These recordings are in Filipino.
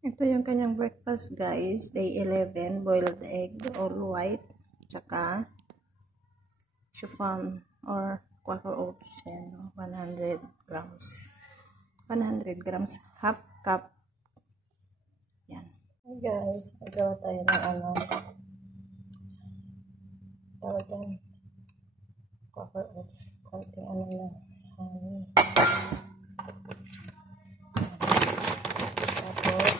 Ito yung kanyang breakfast, guys. Day 11, boiled egg, all white, tsaka chiffon or Quaker oats, yan, 100 grams. 100 grams, half cup. Yan. Hey guys, nagawa tayo ng tawag yan, Quaker oats. Konting lang, honey. Tapos,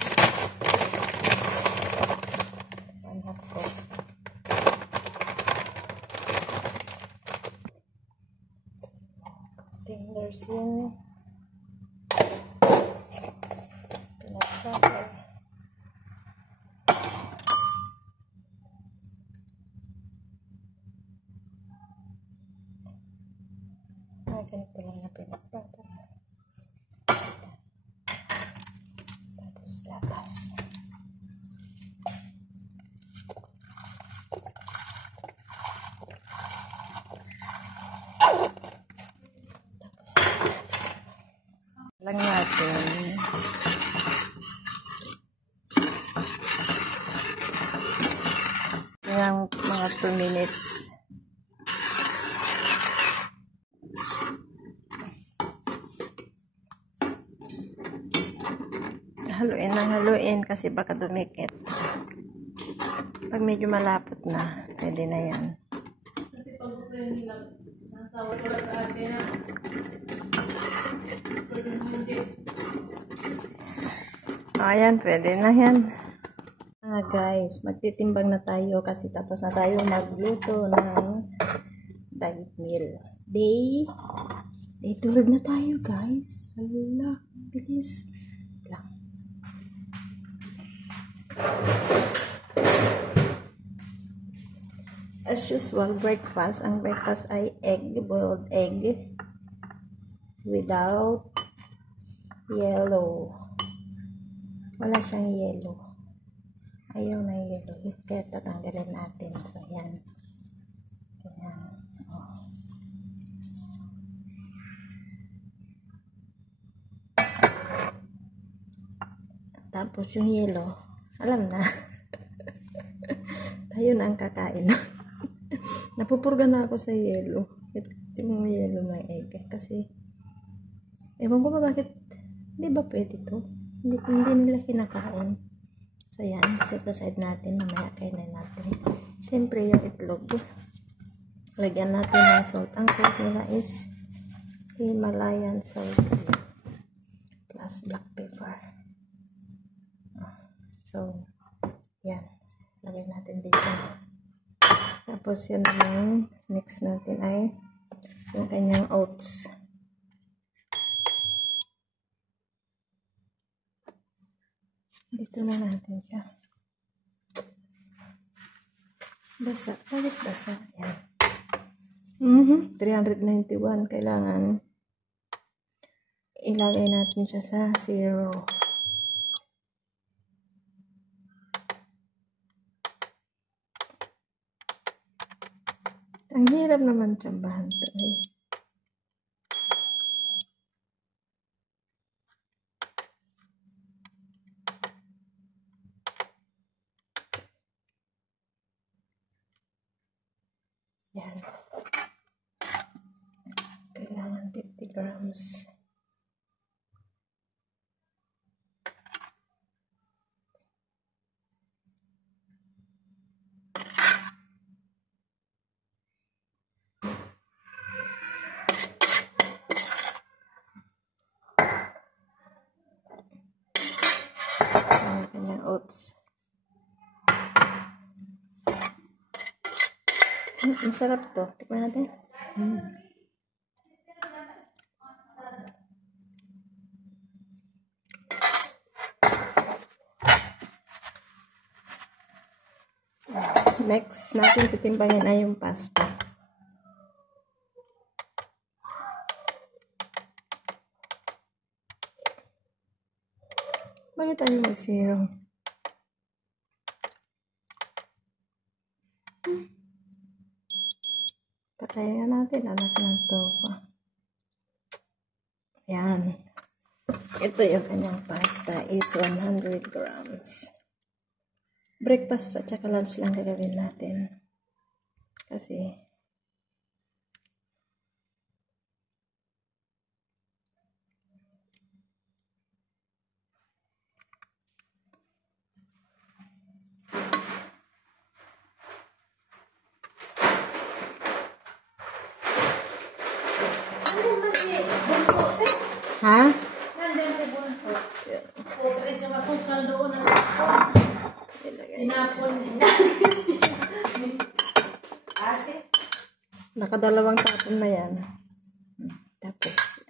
1/2 cup. Konting nursing. Peanut butter. Ganito lang na peanut butter. Tapos gatas. Tapos lang natin. Yung mga 2 minutes. Haluin kasi baka dumikit. Pag medyo malapot na, pwede na yan. Ayan, pwede na yan. Guys, magtitimbang na tayo kasi tapos na tayo magluto ng diet meal. Day 12 na tayo, guys. Hala, bilis lang. As usual, breakfast. Ang breakfast ay egg, boiled egg without yellow. Wala siyang yellow. Ayaw na yellow. Kaya tatanggalin natin. So, yan. Yan. Oh. Tapos yung yellow, alam na. Tayo na ang kakain. Napupurga na ako sa yellow. Yung yellow ng egg. Kasi, ewan ko ba bakit, di ba pwede to? Hindi nila kinakain. So, yan. Set aside natin. Mamaya kainin natin. Siyempre, yung itlog. Lagyan natin ng salt. Ang salt nila is Himalayan salt. Plus black pepper. So, yan. Lagyan natin dito. Tapos, yun naman. Next natin ay yung kanyang oats. Dito na natin siya. Basa. Bakit basa? Yan. 391. Kailangan ilagay natin siya sa 0. Ang hirap naman tsambahan to eh. Yan. Kailangan 50 grams. Kanyang oats. Ang sarap to. Tikman natin. Next natin titimbangin ay yung pasta. Bakit tayo mag-zero? Patayin natin, anak ng tofa. Yan. Ito yung kanyang pasta is 100 grams. Breakfast at saka lunch lang gagawin natin. Kasi ha? Nakadalawang tapon na yan. Tapos,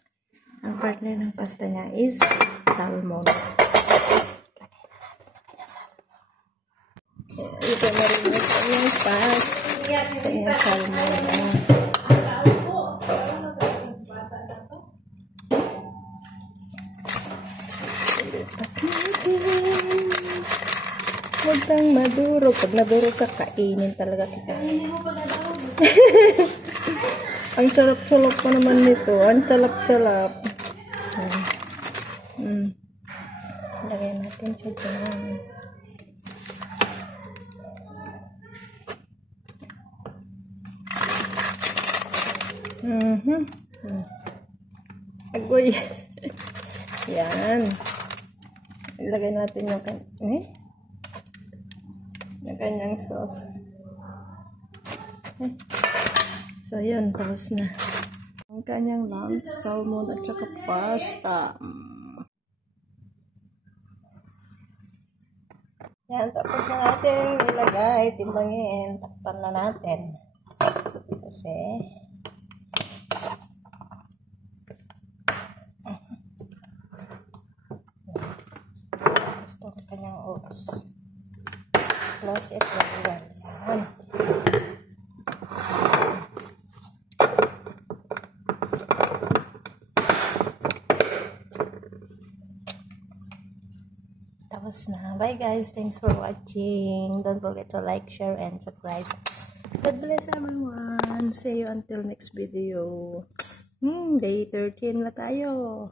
ang partner ng pasta niya is salmon. Ito na rin yung kanyang pasta. Kanyang salmon. Huwag kang madurog. Pag nadurog ka, kainin talaga kita. Ang salap-salap pa naman nito. Ang salap-salap. Lagyan natin siya dyan. Agoy. Yan. Ilagay natin yung kanyang sauce. So, yun. Tapos na. Ang kanyang lunch, salmon at saka pasta. Yan. Tapos na natin ilagay. Timbangin. Takpan na natin. Kasi gusto ko kanyang oras. Close it very well. Yan. Tapos na. Bye guys. Thanks for watching. Don't forget to like, share, and subscribe. God bless everyone. See you until next video. Day 13 na tayo.